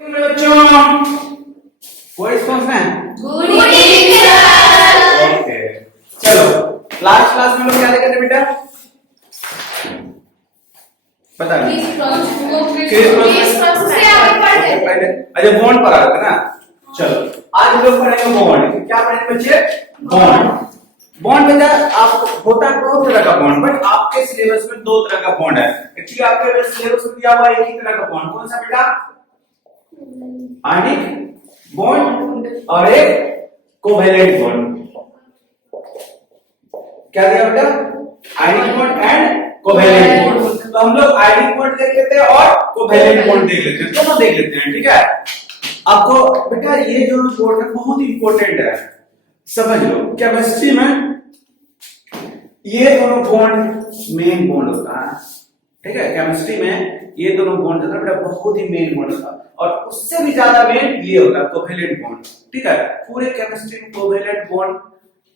बच्चों कोई रिस्पॉन्स है? Good evening sir. ओके चलो क्लास में लोग क्या लेकर बेटा पता नहीं पहले अच्छा बॉन्ड पर आ रहा था ना। चलो आज हम लोग पढ़ेंगे बॉन्ड। क्या पढ़ेंगे बच्चे? बॉन्ड। बॉन्ड बेटा आप होता है दो तरह का बॉन्ड, बट आपके सिलेबस में दो तरह का बॉन्ड है। एक्चुअली आपके सिलेबस में दिया हुआ एक ही तरह का बॉन्ड। कौन सा बेटा? आयनिक बॉन्ड और एक कोवैलेंट बॉन्ड। क्या दिया बेटा? Ionic bond and covalent bond. तो हम लोग आयनिक बॉन्ड देख लेते हैं और कोवैलेंट बॉन्ड देख लेते हैं, दोनों देख लेते हैं। ठीक है, आपको बेटा ये जो बॉन्ड है बहुत इंपॉर्टेंट है, समझ लो। केमिस्ट्री में ये दोनों बॉन्ड मेन बॉन्ड होता है। ठीक है, केमिस्ट्री में ये दोनों बॉन्ड होता है बेटा बहुत ही मेन बॉन्ड होता है, और उससे भी ज्यादा मेन ये होता है कोवैलेंट बॉन्ड। ठीक है, पूरे केमिस्ट्री में कोवैलेंट बॉन्ड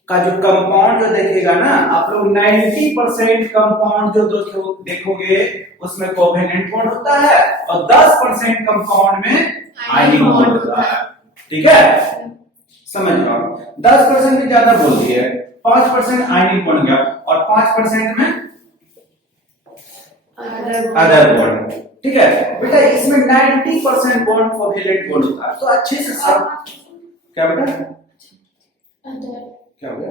का जो कंपाउंड जो देखेगा ना आप लोग 90% कंपाउंड जो देखोगे उसमें कोवैलेंट बॉन्ड होता है और 10% कंपाउंड में आयनिक बॉन्ड होता है। ठीक है, समझ लो। 10% भी ज्यादा बोल दिए, 5% आयनिक बॉन्ड गया और 5% में अदर बॉन्ड। ठीक है बेटा, इसमें 90% बॉन्ड कोवैलेंट बॉन्ड होता है। तो अच्छे से सब क्या बेटा क्या हो गया?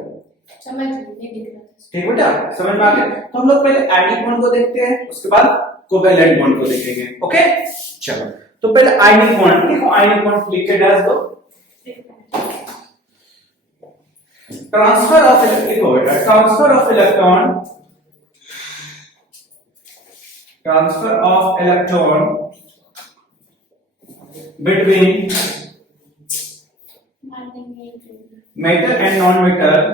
समझ नहीं दिख रहा। ठीक बेटा, समझ में आ गया। तो हम लोग पहले आयनिक बॉन्ड को देखते हैं, उसके बाद कोवैलेंट बॉन्ड को देखेंगे। ओके चलो, तो पहले आयनिक बॉन्ड देखो। आयनिक बॉन्ड लिख के डाल दो। ट्रांसफर ऑफ लिखो बेटा, transfer of electron, transfer of electron between metal and non-metal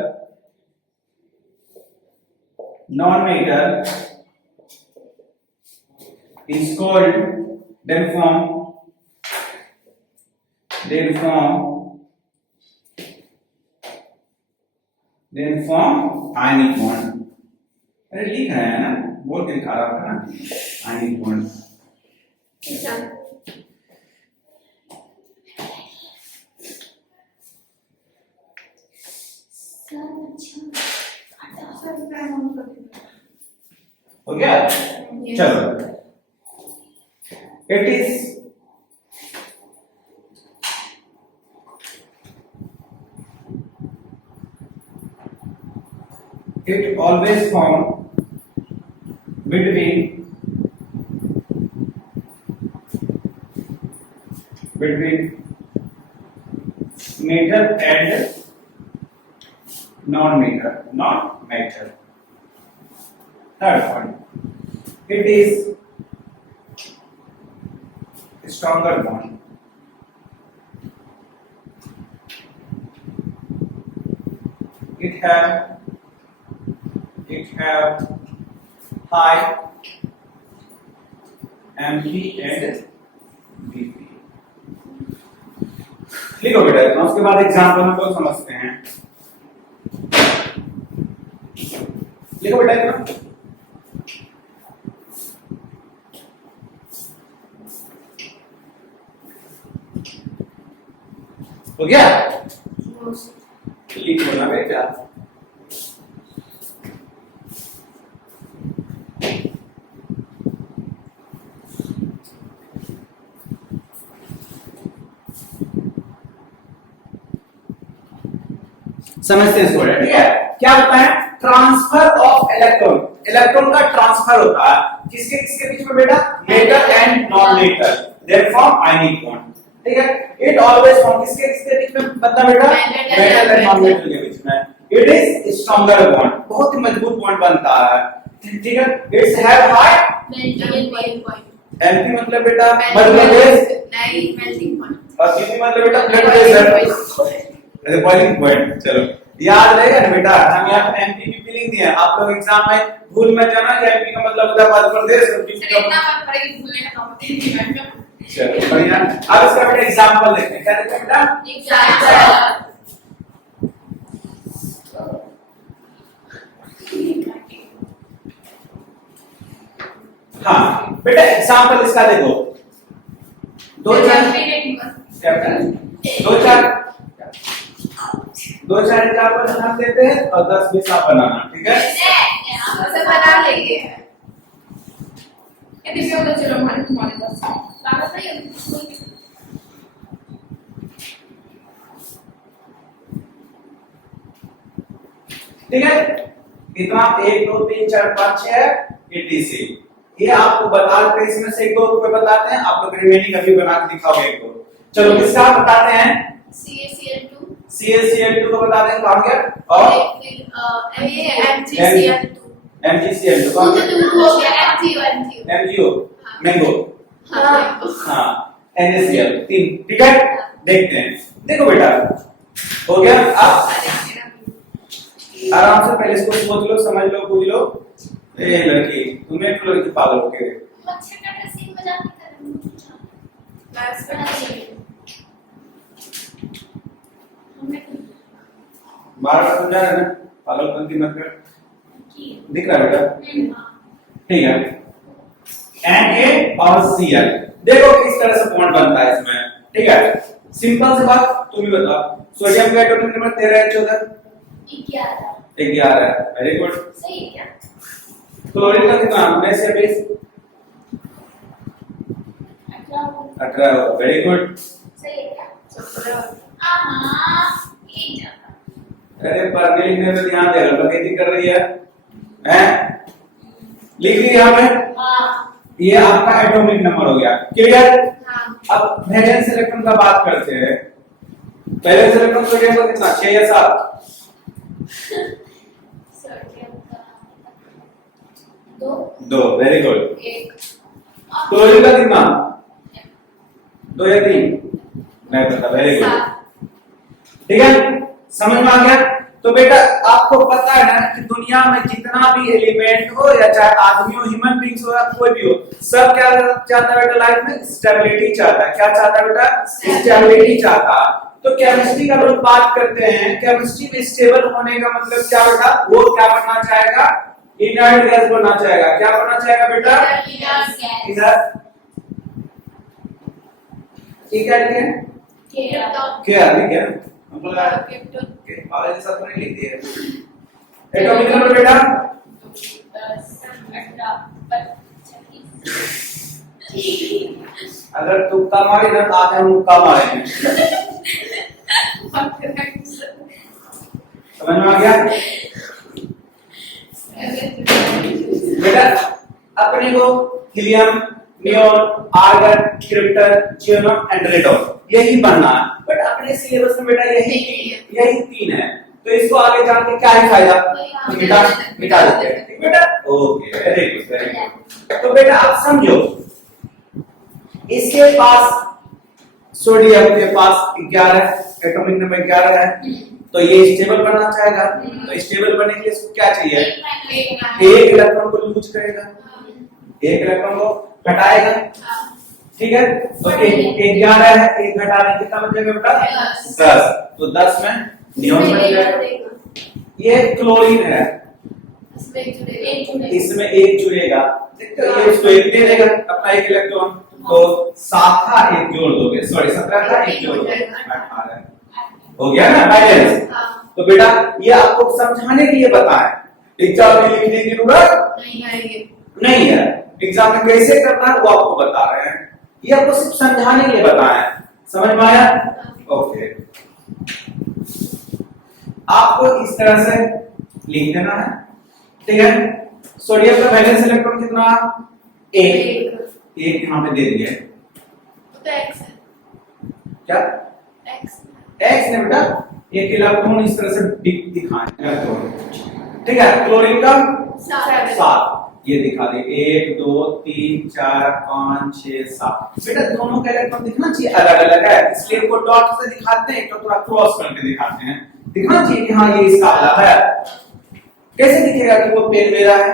is called then form ionic bond। अरे लिख रहे हैं ना, बोल के दिखा रहा था ना ionic bond। हो गया? चलो, it is it always form between metal and non-metal। Third point, it is stronger bond। It have high MP and BP। लिखो बेटा, उसके बाद एग्जाम्पल हम लोग समझते हैं। लिखो बेटा, हो गया? लिखो ना बेटा। समझते हैं इसको? ठीक है, क्या होता है? Transfer of electron. इलेक्ट्रॉन का ट्रांसफर होता है किसके किसके बीच में बेटा? Metal and non metal, there form ionic bond. ठीक है, इट ऑलवेज फॉर्म किसके किसके बीच में बता बेटा? मेटल एंड नॉन मेटल के बीच में। इट इज स्ट्रॉन्गर बॉन्ड, बहुत ही मजबूत बॉन्ड बनता है। ठीक है, it's have high melting point. MP मतलब बेटा मतलब नहीं, मेल्टिंग पॉइंट। और पीपी मतलब बेटा ब्लड प्रेशर, अरे बॉइलिंग पॉइंट। चलो याद रहेगा ना बेटा, हम यहाँ पे एमपी पीपी लिख दिए। आप लोग एग्जाम में भूल मत जाना कि एमपी का मतलब होता है मध्य प्रदेश और पीपी का चलो बढ़िया। अब इसका बेटा एग्जांपल देखते हैं। क्या देखते हैं बेटा? एग्जांपल। हाँ बेटा, एग्जांपल इसका देखो। दो चार क्या करना है? दो चार का आप बना देते हैं और 10 20 आप बनाना, ठीक है? ऐसे बना लेंगे। ये देखिए उधर चलो हमारे पास कागज नहीं है ठीक है? इतना 1 2 3 4 5 6 etc ये आपको बताते हैं, इसमें से एक दो रुपए बताते हैं, आप लोग रिमेनिंग अभी बना के दिखाओगे एक दो। चलो किसका बताते हैं? CaCl2 CaCl2 को बताते हैं कहां गया? और MgCl2 MgCl2 तो कहां तो गया? हो गया MgO MgO मैंगो हाँ हाँ NaCl 3 ठीक है? देखते हैं, देखो बेटा हो गया। अब आराम से पहले इसको सोच लो, समझ लो, पूछ लो। ए लड़की तुम्हें क्यों लड़की पागल हो गए? मच्छर का ड्रेसिंग मजाक नहीं कर रही बस बना चाहिए बार बार समझा रहे ना, पागलपंती मत कर। दिख रहा है बेटा? ठीक है। Na और Cl देखो किस तरह से बॉन्ड बनता है इसमें, ठीक है? सिंपल सी बात, तुम ही बताओ। सोडियम का एटॉमिक नंबर 13 है 14 11 है, वेरी गुड। सही है क्या? क्लोरीन का कितना? 19 या 20? 18 होगा, वेरी गुड। सही है क्या? हाँ एक जाता अरे पढ़ने लिखने में ध्यान दे, बकैती कर रही है हैं? लिख ली यहाँ पे? हाँ ये आपका एटॉमिक नंबर हो गया, क्लियर? हाँ अब वैलेंस इलेक्ट्रॉन का बात करते हैं। वैलेंस इलेक्ट्रॉन सोडियम का कितना? 6 या 7? सोडियम का 2, वेरी गुड। 1 क्लोरीन का कितना? 2 या 3? नहीं पता, वेरी गुड। ठीक है, समझ में आ गया? तो बेटा आपको पता है ना कि दुनिया में जितना भी एलिमेंट हो या चाहे आदमी हो, ह्यूमन बींग्स हो या कोई भी हो, सब क्या चाहता है बेटा लाइफ में? स्टेबिलिटी चाहता है। क्या चाहता है बेटा? स्टेबिलिटी चाहता है। तो केमिस्ट्री का लोग बात करते हैं, केमिस्ट्री में स्टेबल होने का मतलब क्या बेटा? वो क्या बनना चाहेगा? इनर्ट गैस बनना चाहेगा। क्या बनना चाहेगा बेटा? इनर्ट। ये क्या लिखे हैं? क्या लिखे हैं? हमको लगा के पागल जैसा तो नहीं लिख दिया। एटॉमिक नंबर बेटा? अगर तुक्का मारे ना तो आज हम मुक्का मारेंगे। समझ में आ गया? बेटा अपने को helium, neon, argon, krypton, xenon and radon यही बनना है, बट अपने सिलेबस में बेटा यही 3 है। तो इसको आगे जान के क्या ही फायदा? मिटा देते हैं, ठीक बेटा? Okay, very good, very good. तो बेटा आप समझो, इसके पास सोडियम के पास 11 एटॉमिक नंबर 11 है, तो ये स्टेबल बनना चाहेगा। तो स्टेबल बनने के लिए इसको क्या चाहिए? एक इलेक्ट्रॉन को लूज करेगा, एक इलेक्ट्रॉन को घटाएगा, ठीक है? तो 11 है, एक घटाने कितना बचेगा बेटा? 10। तो 10 में नियोन बच जाएगा। ये क्लोरीन है, इसमें एक जुड़ेगा, देखते हो? ये इसको एक दे देगा अपना एक इलेक्ट्रॉन, तो 7 था, एक जोड़ दोगे, सॉरी 17 था, एक जोड़ दोगे, 18 हो गया ना बैलेंस। तो बेटा ये आपको समझाने के लिए बताएं, एग्जाम में लिखने की जरूरत नहीं है। एग्जाम में कैसे करना है वो आपको बता रहे हैं, ये आपको सिर्फ समझाने के लिए बताएं। समझ में आया? ओके, आपको इस तरह से लिख देना है, ठीक है? सोडियम का वैलेंस इलेक्ट्रॉन कितना? 1 यहाँ पे दे दिया, क्या एक्स ने बेटा? एक इलेक्ट्रॉन इस तरह से दिखाएं इलेक्ट्रॉन, ठीक है? क्लोरीन का 7 ये दिखा दे, 1 2 3 4 5 6 7 बेटा दोनों का इलेक्ट्रॉन दिखना चाहिए अलग अलग है, इसलिए इनको डॉट से दिखाते हैं, तो थोड़ा क्रॉस करके दिखाते हैं, दिखना चाहिए कि हाँ ये इसका अलग है। कैसे दिखेगा कि वो पेन मेरा है?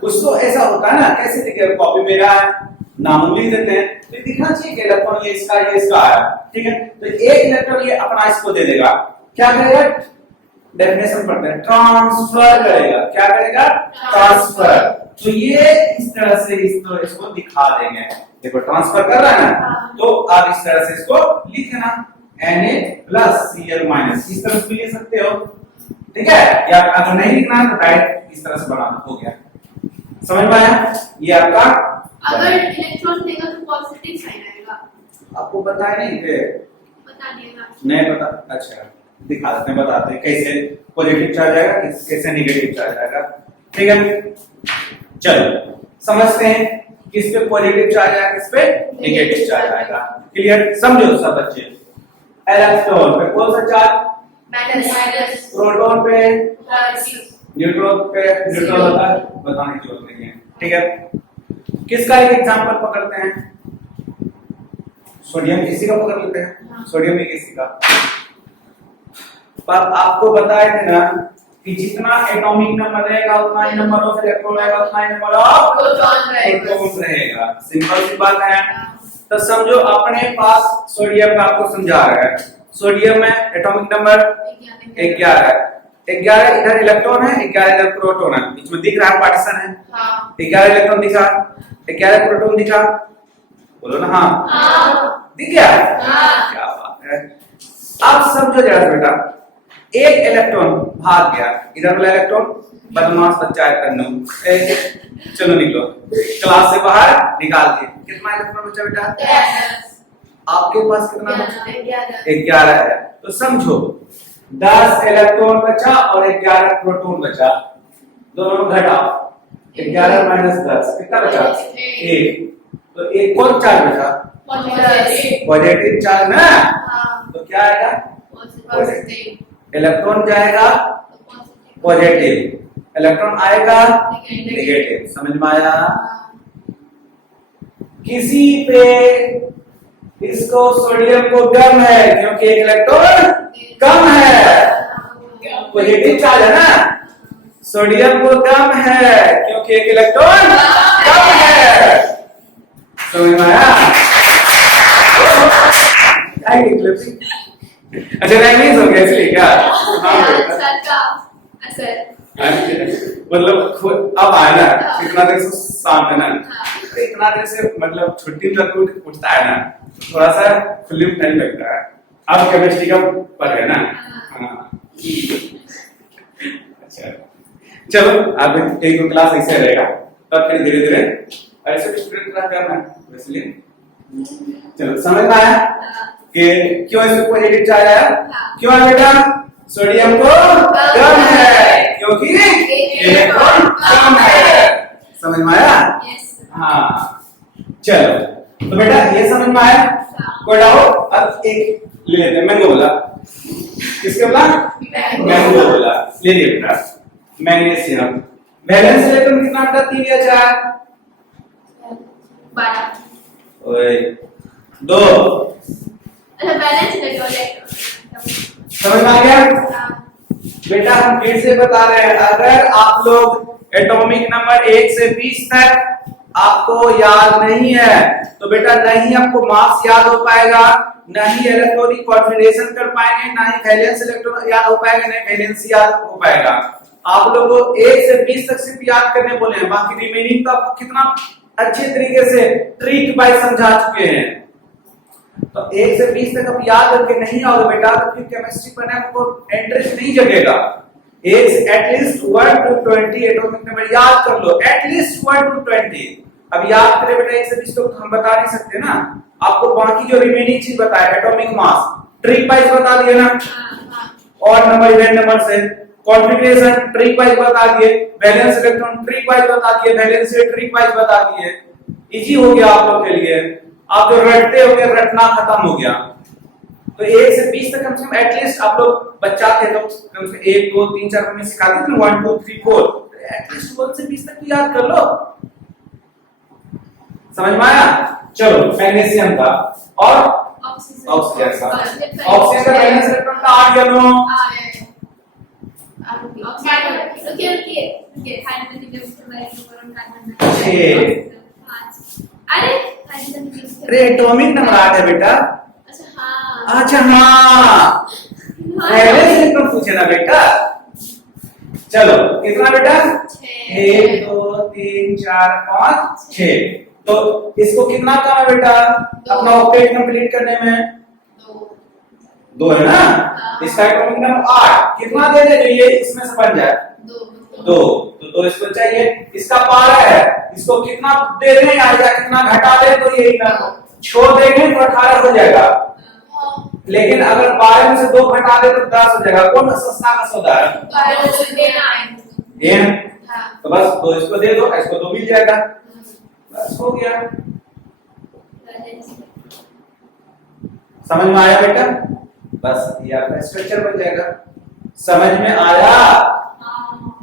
कुछ तो ऐसा होता है ना, कैसे दिखेगा कॉपी मेरा है? नाम लिख देते हैं, तो दिखना चाहिए कि इलेक्ट्रॉन ये इसका है, ठीक है? तो एक इलेक्ट्रॉन ये अपना इसको दे देगा, क्या करेगा? डेफिनेशन पढ़ते हैं, ट्रांसफर करेगा। क्या करेगा? ट्रांसफर। तो ये इस तरह से इसको दिखा देंगे, देखो ट्रांसफर कर रहा है ना, तो आप इस तरह से इसको लिख देना Na+Cl- इस तरह से लिख सकते हो, ठीक है। या अगर नहीं लिखना है तो डायरेक्ट इस तरह से बना दो, हो गया। समझ में आया? ये आपका अगर इलेक्ट्रॉन देगा तो पॉजिटिव साइन आएगा। आपको पता है नहीं थे? बता दिएगा। नहीं पता? अच्छा दिखा देते हैं, बताते हैं कैसे पॉजिटिव चार्ज आएगा, कैसे नेगेटिव चार्ज आएगा, ठीक है। चलो समझते हैं किस पे पॉजिटिव चार्ज आएगा, किस पे नेगेटिव चार्ज आएगा। क्लियर? समझो सब बच्चे। इलेक्ट्रॉन पे कौन सा चार्ज? माइनस। प्रोटॉन पे, प्लस। न्यूट्रॉन पे न्यूट्रॉन होता है, बताने की जरूरत नहीं है, ठीक है। किसका एक एग्जांपल पकड़ते हैं? सोडियम किसी का पकड़ लेते हैं, सोडियम भी किसी का। पर आपको बताए थे ना कि जितना एटॉमिक नंबर रहेगा उतना ही नंबर ऑफ इलेक्ट्रॉन रहेगा, उतना ही नंबर ऑफ प्रोटॉन रहेगा। सिंपल सी बात है। तो समझो अपने पास सोडियम का आपको समझा रहा है, सोडियम में एटॉमिक नंबर 11 है। 11 इधर इलेक्ट्रॉन है, 11 इधर प्रोटॉन है, बीच में दिख रहा है पार्टीशन है। 11 इलेक्ट्रॉन दिखा, 11 प्रोटॉन दिखा, बोलो ना हाँ। दिख गया? क्या बात है। अब समझो जरा बेटा, एक इलेक्ट्रॉन भाग गया, इधर वाला इलेक्ट्रॉन बदमाश बच्चा है तन्नू, चलो निकलो क्लास से बाहर निकाल दिए। कितना इलेक्ट्रॉन बचा बेटा? आपके पास कितना बचा? 11 है। तो समझो 10 इलेक्ट्रॉन बचा और 11 प्रोटॉन बचा, दोनों घटाओ, 11 माइनस 10 कितना बचा? 1। तो एक कौन चार्ज बचा? पॉजिटिव चार्ज ना, तो क्या आएगा? इलेक्ट्रॉन जाएगा पॉजिटिव, इलेक्ट्रॉन आएगा नेगेटिव। समझ में आया? किसी पे इसको सोडियम को कम है क्योंकि एक इलेक्ट्रॉन कम है, पॉजिटिव चार्ज है ना। सोडियम को कम है क्योंकि एक इलेक्ट्रॉन कम है। समझ में आया? अच्छा नहीं हो गया इसलिए क्या? मतलब अब आया ना, इतना देर से शांत है ना, इतना देर से मतलब छुट्टी में उठता है ना, थोड़ा सा फिल्म टाइम लगता है। अब केमिस्ट्री का पढ़ है ना। हाँ अच्छा चलो अब एक दो क्लास ऐसे रहेगा, तब फिर धीरे धीरे ऐसे स्टूडेंट का करना है। इसलिए चलो समझ में आया कि क्यों इसमें पॉजिटिव चार्ज आया? क्यों है बेटा? सोडियम को कम है क्योंकि इलेक्ट्रॉन कम है। समझ में आया? हाँ चलो तो बेटा ये समझ में आया? कोई डाउट? अब एक ले लेते हैं, मैंगो बोला, किसके बोला? मैंगो बोला, ले लिया बेटा। मैग्नीशियम वैलेंस इलेक्ट्रॉन कितना बेटा? 3 या 4? 12। ओए 2। अच्छा बैलेंस इलेक्ट्रॉन। समझ में आ गया? बेटा हम फिर से बता रहे हैं, अगर आप लोग एटॉमिक नंबर 1 से 20 तक आपको याद नहीं है तो बेटा नहीं आपको मास याद हो पाएगा, नहीं इलेक्ट्रॉनिक कॉन्फिगरेशन कर पाएंगे, ना ही वैलेंस इलेक्ट्रॉन याद हो पाएगा, नहीं वैलेंस याद हो पाएगा। आप लोगों को 1 से 20 तक सिर्फ याद करने बोले हैं, बाकी रिमेनिंग तो आपको कितना अच्छे तरीके से ट्रिक बाय समझा चुके हैं। तो 1 से 20 तक आप याद करके नहीं आओगे बेटा तो फिर केमिस्ट्री पढ़ने आपको इंटरेस्ट नहीं जगेगा। एटलीस्ट 1 to 20 एटॉमिक नंबर याद कर लो, एटलीस्ट 1 to 20। अब याद करें बेटा 1 से 20 तो हम बता नहीं सकते ना, आपको बाकी जो रिमेनिंग चीज बताए, एटॉमिक मास ट्रिक वाइज बता दिए ना, और नंबर इवेंट नंबर से कॉन्फिगरेशन ट्रिक वाइज बता दिए, वैलेंस इलेक्ट्रॉन ट्रिक वाइज बता दिए, वैलेंस ट्रिक वाइज बता दिए। इजी हो गया आप लोग के लिए, आप जो रटते हो गए रटना खत्म हो गया। तो 1 से 20 तक कम से कम एटलीस्ट आप लोग बच्चा थे तो कम से 1 2 3 4 में सिखा दी थी 1 2 3 4, एटलीस्ट 1 से 20 तक तो याद कर लो। समझ में आया? चलो मैग्नीशियम का और ऑक्सीजन का, ऑक्सीजन का वैलेंस इलेक्ट्रॉन का 8 गनों अरे एटॉमिक नंबर 8 है बेटा। अच्छा हाँ वैलेंस इलेक्ट्रॉन पूछे ना बेटा। चलो कितना बेटा? 1 2 3 4 5 6। तो इसको कितना काम है बेटा अपना ऑक्टेट कंप्लीट करने में? 2 है ना। हाँ। इसका एटॉमिक नंबर 8 कितना दे दे जो ये इसमें से बन जाए? 2 तो इसको चाहिए। इसका 12 है, इसको कितना दे दें या कितना घटा दे तो यही ना छोड़ देंगे तो 18 हो जाएगा। लेकिन अगर 12 में से 2 घटा दे तो 10 हो जाएगा। कौन सस्ता का सौदा है? ये तो बस 2 इसको दे दो, इसको 2 मिल जाएगा, बस हो गया। समझ में आया बेटा? बस ये आपका स्ट्रक्चर बन जाएगा। समझ में आया?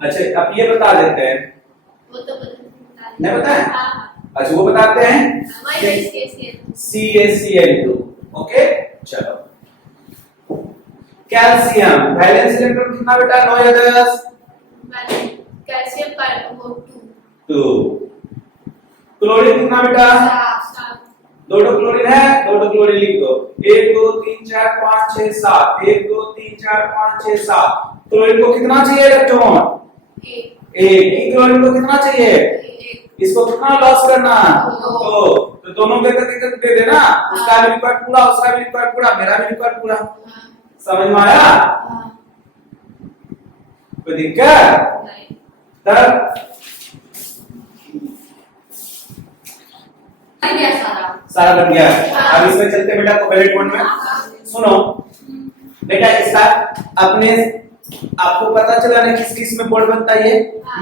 अच्छा अब ये बता देते हैं। वो तो नहीं बताया? अच्छा वो बताते हैं CaCl2। ओके चलो। कैल्शियम वैलेंस इलेक्ट्रॉन कितना बेटा? 9 या 10? कैल्शियम का 2। क्लोरीन कितना बेटा? 2 क्लोरीन है, 2 क्लोरीन लिख दो। 1 2 3 4 5 6 7। 1 2 3 4 5 6 7। क्लोरीन को कितना चाहिए इलेक्ट्रॉन? 1। क्लोरीन को कितना चाहिए? इसको कितना लॉस करना? तो दोनों में करके दे देना। उसका भी रिक्वायर्ड पूरा, उसका भी रिक्वायर्ड पूरा, मेरा भी रिक्वायर्ड पूरा। समझ में आया? कोई दिक्कत? तब सारा बन गया। अब इसमें चलते बेटा कोवैलेंट बॉन्ड में। सुनो बेटा इसका अपने आपको पता चला ना किस किस में बॉन्ड बनता है? ये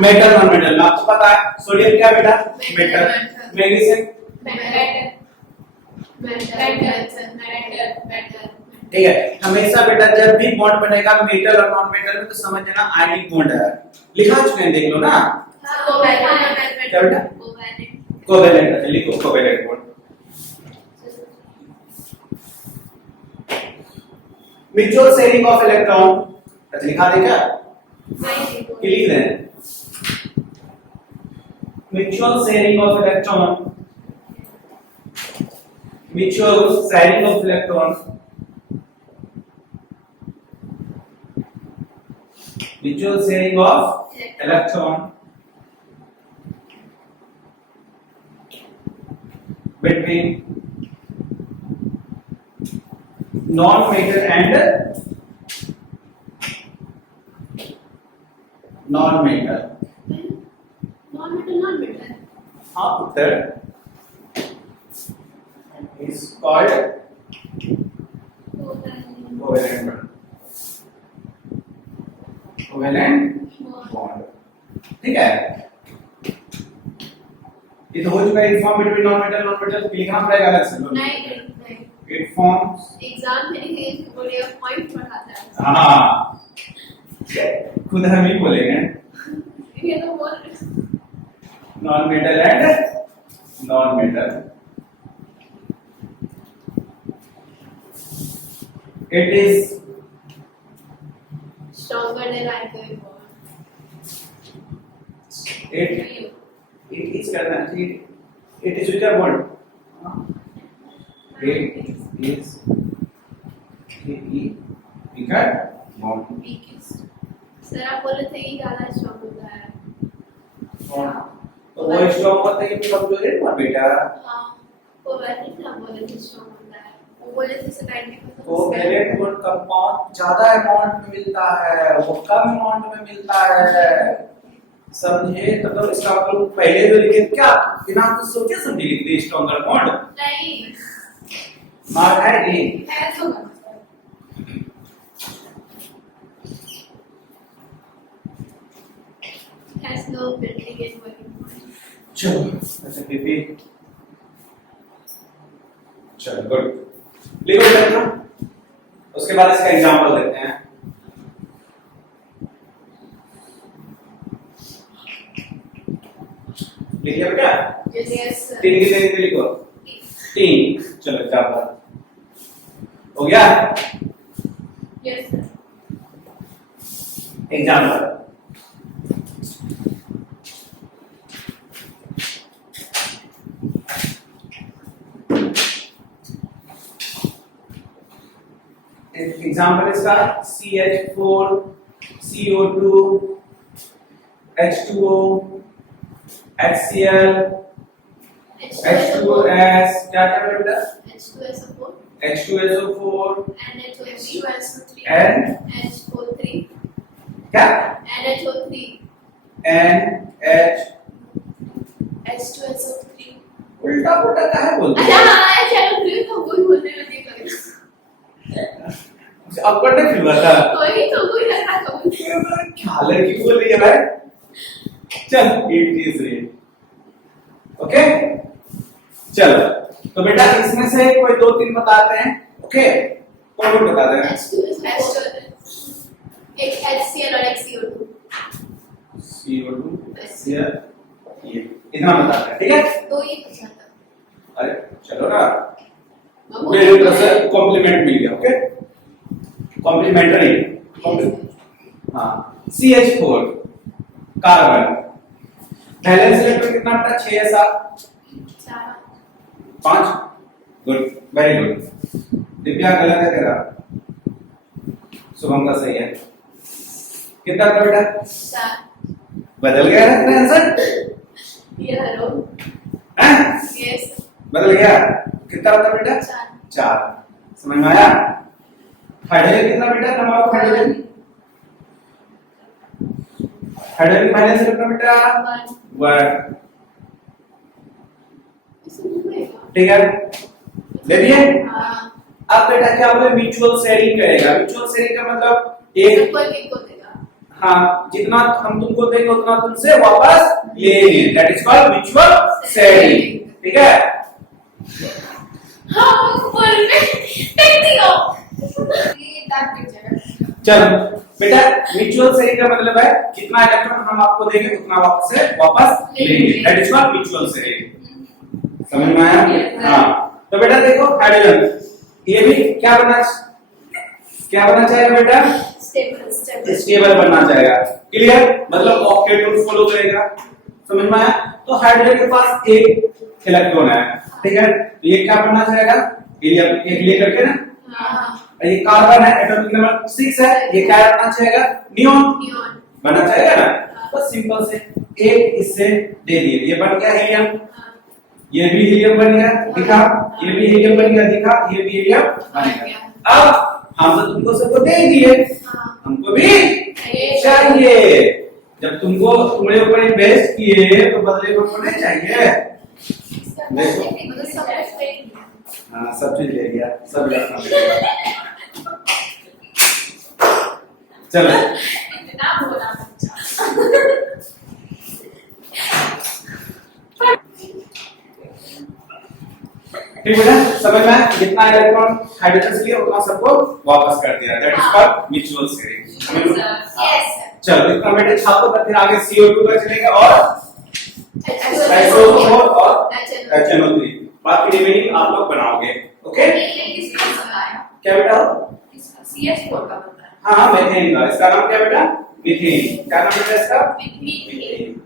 मेटल नॉन मेटल में आपको पता है। सोडियम क्या बेटा? मेटल। मैग्नीशियम ठीक है। हमेशा बेटा जब भी बॉन्ड बनेगा मेटल और नॉन मेटल में तो समझ लेना आयनिक बॉन्ड है। लिखा चुके हैं, देख लो ना। क्या बेटा? कोवैलेंट। लिखो covalent bond. Mutual sharing of electron. अच्छा लिखा दे क्या? कि लिख दें? Mutual sharing of electron. Mutual sharing of electron. Mutual sharing of electron between non-metal and non-metal. हाँ उत्तर is called covalent bond. Covalent bond. ठीक है। ये तो हो चुका है। It form between non-metal लिखना पड़ेगा अलग से। नहीं It forms एग्जाम में नहीं बोलिए पॉइंट पढ़ाता है। हाँ खुद हम ही बोलेंगे ये तो बोल non-metal and non-metal. It is stronger than alcohol bond. it is करना चाहिए। It is with a bond. It is weaker bond. Sir आप बोले थे कि ज्यादा स्ट्रॉन्ग होता है। तो वो स्ट्रॉन्ग होता है कि कमजोर है ना बेटा? हाँ वो वैसे ना बोले थे स्ट्रॉन्ग होता है। वो बोले थे 90%। तो वैलेंट बॉन्ड कंपाउंड ज्यादा अमाउंट में मिलता है, वो कम अमाउंट में मिलता है। समझे? तो इसका आप लोग पहले जो लिखे क्या बिना कुछ सोचे समझे लिखते स्ट्रॉन्गर बॉन्ड? नहीं मार है ये है तो has no building and working point. चलो अच्छा दीदी चलो गुड लिखो बेटा। उसके बाद इसका एग्जांपल देते हैं। लिखिए बेटा। Yes sir. 3 कितने लिखो? 3। चलो एग्जांपल हो गया। Yes sir. एग्जांपल एग्जांपल इसका CH4 CO2 H2O HCl H2S क्या क्या बेटा? H2SO4 H2SO4 NH2SO3 and NH4 क्या? NH4 NH H2SO3 उल्टा पुल्टा काहे बोलते अच्छा हो? हाँ NH4 तो कोई बोलने लगे awkward नहीं फील हुआ था? कोई तो कोई रखा कबूल क्या लड़की बोल रही है भाई? चल it is real. ओके चलो तो बेटा इसमें से कोई दो तीन बताते हैं. ओके कौन कौन बताते हैं? H2SO4 एक HCl और एक CO2 CO2 HCl ये इतना बताते हैं. ठीक है तो ये पूछा था अरे चलो ना मेरे तरफ से कॉम्प्लीमेंट मिल गया. Okay complementary. हाँ CH4 कार्बन बैलेंस इलेक्ट्रॉन कितना बेटा? 6 या 7? 5. Good very good. दिव्या गलत है तेरा. शुभम का सही है. कितना था बेटा? 4 बदल गया है तेरा आंसर? ये हेलो हैं? यस बदल गया. कितना होता बेटा? 4. समझ में आया? हाइड्रोजन कितना बेटा? Number of hydrogen hydrogen balance कितना बेटा? 1. ठीक है ले दिए. अब बेटा क्या बोले? म्यूचुअल शेयरिंग करेगा. म्यूचुअल शेयरिंग का मतलब एक को देगा हाँ जितना हम तुमको देंगे उतना तुमसे वापस लेंगे. That is called mutual sharing. ठीक है हम बोल में टेक्निक ये दाग दिख जाएगा. चलो बेटा म्यूचुअल शेयरिंग का मतलब है जितना इलेक्ट्रॉन हम आपको देंगे उतना वापस लेंगे. That is called mutual sharing. समझ में आया? हाँ तो बेटा देखो हाइड्रोजन ये भी क्या बनना चाहिए बेटा? स्टेबल बनना चाहिए. क्लियर? मतलब ऑक्टेट रूल फॉलो करेगा. समझ में आया? तो हाइड्रोजन के पास एक इलेक्ट्रॉन है. ठीक है तो ये क्या बनना चाहिएगा? एक ले करके ना. ये कार्बन है एटॉमिक नंबर 6 है. ये क्या बनना चाहिएगा? नियॉन बनना चाहिए ना. बस सिंपल से एक इससे दे दिए. ये बन गया हीलियम. ये भी हीलियम बन गया दिखा. ये भी हीलियम बन गया दिखा. ये भी हीलियम बन गया. अब हम तो तुमको सबको दे दिए. हमको भी चाहिए. जब तुमको तुम्हारे ऊपर इन्वेस्ट किए तो बदले में नहीं चाहिए. देखो हाँ सब चीज ले लिया. सब रखना चलो इतना बोला ठीक बेटा. समझ में जितना इलेक्ट्रॉन हाइड्रोजन से लिया उतना सबको वापस कर दिया. That is called mutual sharing. चलो इतना बेटे छापो तो फिर आगे CO2 का चलेगा और SO4 और HNO3. बाकी रिमेनिंग आप लोग बनाओगे. ओके क्या बेटा? CH4 का बनता है. हाँ मीथेन का. इसका नाम क्या बेटा? मीथेन. क्या नाम बेटा इसका? मीथेन.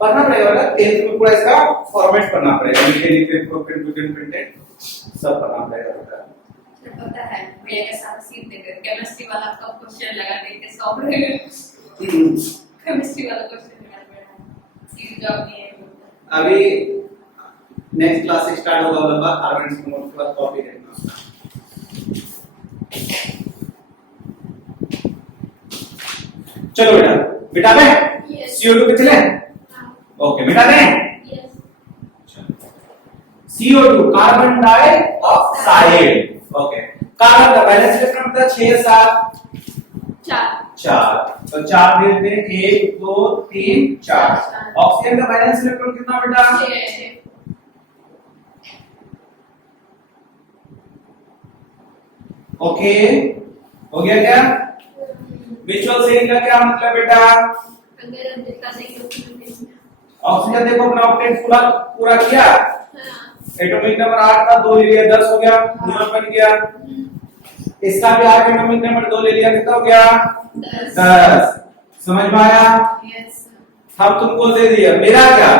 पढ़ना पड़ेगा ना 10th में पूरा इसका फॉर्मेट पढ़ना पड़ेगा. Methane ethane propane butane pentane सब पढ़ना पड़ेगा बेटा. पता है भैया के साथ सीट देकर केमिस्ट्री वाला का क्वेश्चन लगा देके सॉल्व केमिस्ट्री वाला क्वेश्चन लगा देना सीट जॉब नहीं है. अभी नेक्स्ट क्लास से स्टार्ट होगा लंबा कार्बन से नोट प्लस कॉपी देखना. चलो बेटा मिटा दें. CO2 पे चले. ओके मिटा दें. CO2 carbon dioxide. Okay carbon का बैलेंस इलेक्ट्रॉन था 6 7 4. तो 4 देते हैं 1 2 3 4. ऑक्सीजन का बैलेंस इलेक्ट्रॉन कितना बेटा? 6. ओके हो गया क्या? म्यूचुअल शेयरिंग का क्या मतलब बेटा? अगर देखा देखो ऑक्सीजन देखो अपना ऑक्टेट पूरा किया. एटॉमिक नंबर 8 था 2 ले लिया 10 हो गया. नियॉन बन गया. इसका भी 8 एटॉमिक नंबर 2 ले लिया कितना हो गया? 10. समझ में आया? यस. हम तुमको दे दिया. मेरा क्या?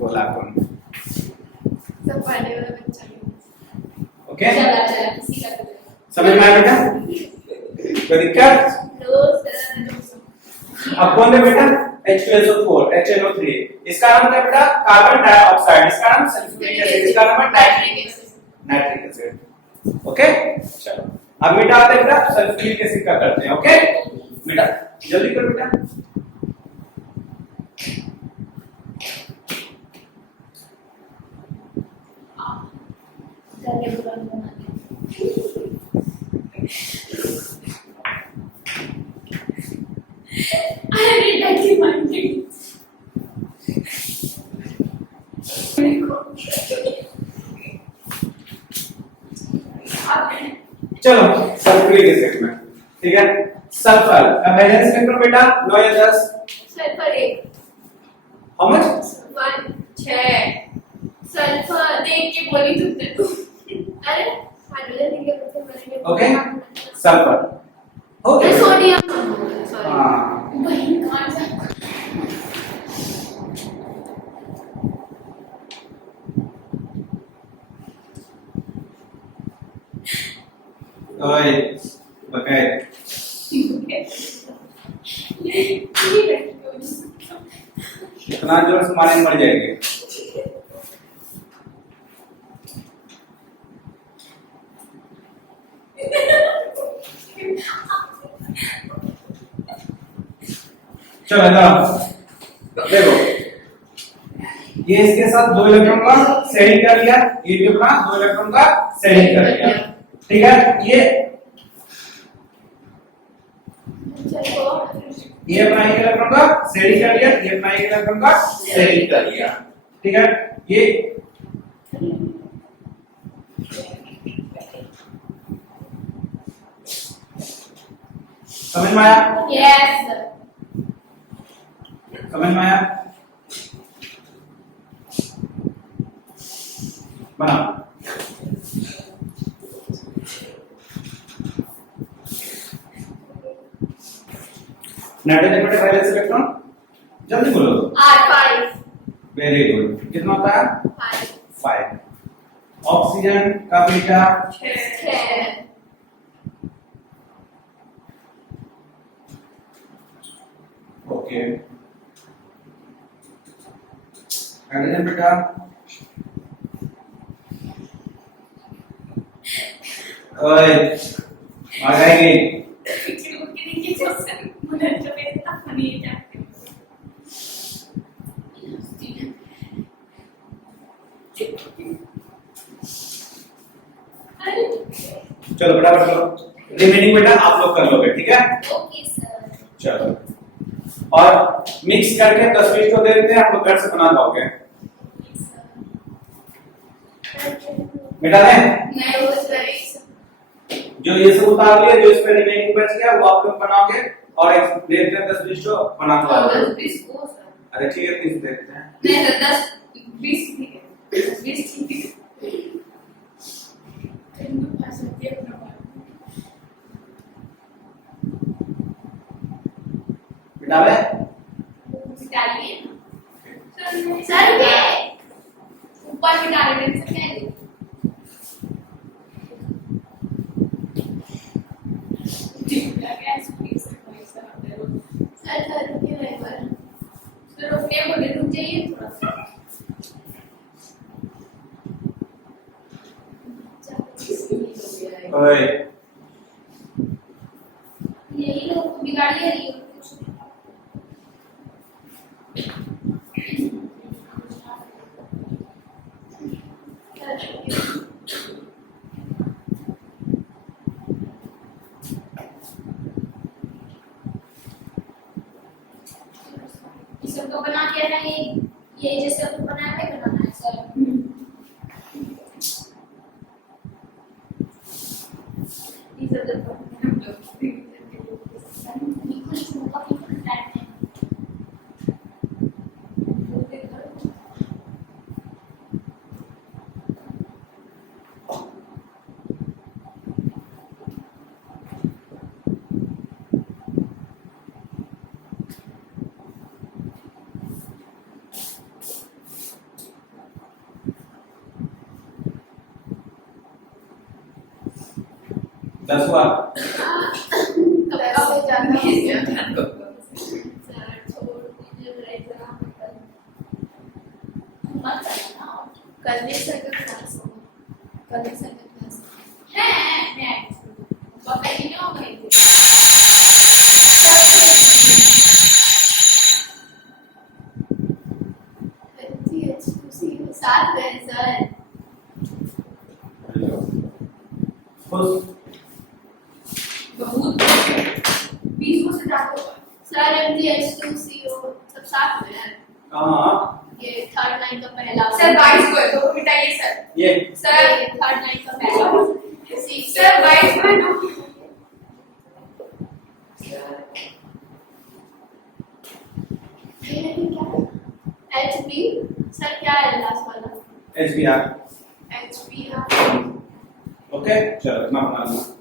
बोला कौन? सब पढ़ने वाला बच्चा. ओके चला चला किसी का समझ में आया बेटा? कोई दिक्कत? लो सर। अब कौन है बेटा? H2SO4 HNO3, इसका नाम क्या बेटा? कार्बन डाइऑक्साइड, इसका नाम सल्फ्यूरिक एसिड, इसका नाम है नाइट्रिक एसिड। ओके चलो अब मिटाते हैं बेटा, सल्फ्यूरिक एसिड का करते हैं। ओके बेटा जल्दी करो बेटा। करके बुरा बना I read that in my dream. चलो सल्फ्यूरिक एसिड में, ठीक है। सल्फर का वैलेंस इलेक्ट्रॉन बेटा 9 या 10? Sulphur 1 how much? 1 6 सल्फर देख के बोली तू अरे हाइड्रोजन देख के मैंने ओके सल्फर हो गया। सोडियम हां वही कौन सा ओए बकाए इतना जोर से मारेंगे मर जाएंगे। चलो ना देखो ये इसके साथ 2 इलेक्ट्रॉन का शेयरिंग कर लिया, ये भी अपना 2 इलेक्ट्रॉन का शेयरिंग कर लिया, ठीक है। ये अपना 1 इलेक्ट्रॉन का शेयरिंग कर लिया, ये अपना 1 इलेक्ट्रॉन का शेयरिंग कर लिया, ठीक है। ये समझ में आया? यस समझ में आया? बना नाइट्रोजन बेटा वैलेंस इलेक्ट्रॉन जल्दी बोलो। R5 वेरी गुड, कितना होता है? 5। ऑक्सीजन का बेटा 6 ओके। हाइड्रोजन बेटा ओए आ जाएगी। चलो फटाफट करो, रिमेनिंग बेटा आप लोग कर लोगे, ठीक है। ओके सर चलो और मिक्स करके 10-20 को दे देते हैं, आप लोग घर से बना पाओगे बेटा। नहीं वो सर जो ये सब उतार लिया, जो इसमें रिमेनिंग बच गया वो आप लोग बनाओगे और एक देते हैं 10-20 को बना के आओगे। 10-20 को सर अरे ठीक है 30 देते हैं। नहीं सर 10-20 ठीक है 10-20 ठीक है बेटा वे डालिए सर ये ऊपर में डाल देने से क्या है सर रुकिए मैं एक बार सर रुकिए बोले रुक जाइए थोड़ा सा ओए यही लोग बिगाड़ ले रही है कुछ सबको बना के ना ये जैसे आपको बनाया है बनाना है सर ये सब देखो हम लोग कुछ काफी टाइम है दस हुआ। कम कल नहीं सर का क्लास होगा, कल नहीं सर का क्लास है नेक्स्ट पापा ही ना होगा एक साथ में सर खुश बहुत 20 को से ज्यादा होगा सर MgH2CO सब साथ में है कहाँ ये थर्ड लाइन का पहला सर 22 को है तो मिटाइए सर ये सर ये थर्ड लाइन का पहला सी सर 22 को है तो HP सर क्या है लास्ट वाला HBr HBr ओके चलो मैं बना लूँगा